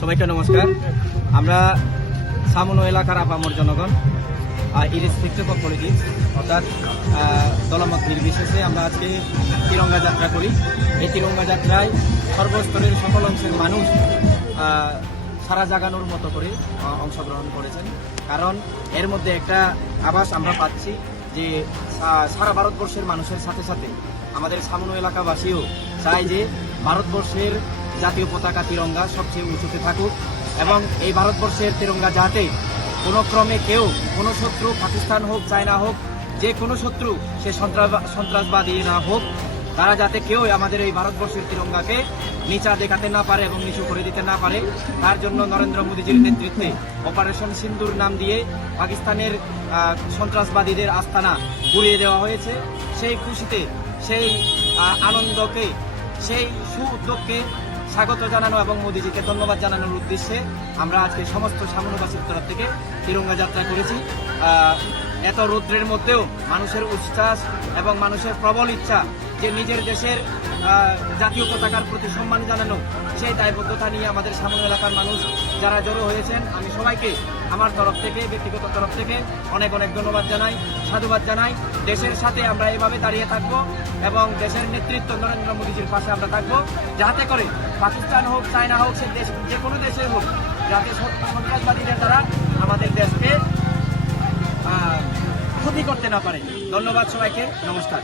সবাইকে নমস্কার। আমরা সামনো এলাকার আপামর জনগণ ইরেসপেক্টিভ অফ পলিটিক্স অর্থাৎ দলমত নির্বিশেষে আমরা আজকে তিরঙ্গা যাত্রা করি। এই তিরঙ্গা যাত্রায় সর্বস্তরের সকল অংশের মানুষ সারা জাগানোর মতো করে অংশগ্রহণ করেছেন। কারণ এর মধ্যে একটা আভাস আমরা পাচ্ছি যে সারা ভারতবর্ষের মানুষের সাথে সাথে আমাদের সামনো এলাকাবাসীও চায় যে ভারতবর্ষের জাতীয় পতাকা তিরঙ্গা সবচেয়ে উঁচুতে থাকুক এবং এই ভারতবর্ষের তিরঙ্গা যাতে কোনো ক্রমে কেউ কোনো শত্রু, পাকিস্তান হোক, চায়না হোক, যে কোনো শত্রু সে সন্ত্রাসবাদী না হোক, তারা যাতে কেউ আমাদের এই ভারতবর্ষের তিরঙ্গাকে নিচা দেখাতে না পারে এবং নিচু করে দিতে না পারে, তার জন্য নরেন্দ্র মোদীজির নেতৃত্বে অপারেশন সিন্দুর নাম দিয়ে পাকিস্তানের সন্ত্রাসবাদীদের আস্তানা গুড়িয়ে দেওয়া হয়েছে। সেই খুশিতে, সেই আনন্দকে, সেই উদ্যোগকে স্বাগত জানানো এবং মোদীজিকে ধন্যবাদ জানানোর উদ্দেশ্যে আমরা আজকে সমস্ত সামনোবাসীর তরফ থেকে তিরঙ্গা যাত্রা করেছি। এত রৌদ্রের মধ্যেও মানুষের উচ্ছ্বাস এবং মানুষের প্রবল ইচ্ছা যে নিজের দেশের জাতীয় পতাকার প্রতি সম্মান জানানো, সেই দায়বদ্ধতা নিয়ে আমাদের সামনে এলাকার মানুষ যারা জড়ো হয়েছেন, আমি সবাইকে আমার তরফ থেকে, ব্যক্তিগত তরফ থেকে অনেক অনেক ধন্যবাদ জানাই, সাধুবাদ জানাই। দেশের সাথে আমরা এভাবে দাঁড়িয়ে থাকব এবং দেশের নেতৃত্ব নরেন্দ্র মোদীজির পাশে আমরা থাকবো, যাতে করে পাকিস্তান হোক, চায়না হোক, সে দেশ যে কোনো দেশে হোক, যাতে সন্ত্রাসবাদীদের দ্বারা আমাদের দেশকে ক্ষতি করতে না পারে। ধন্যবাদ সবাইকে, নমস্কার।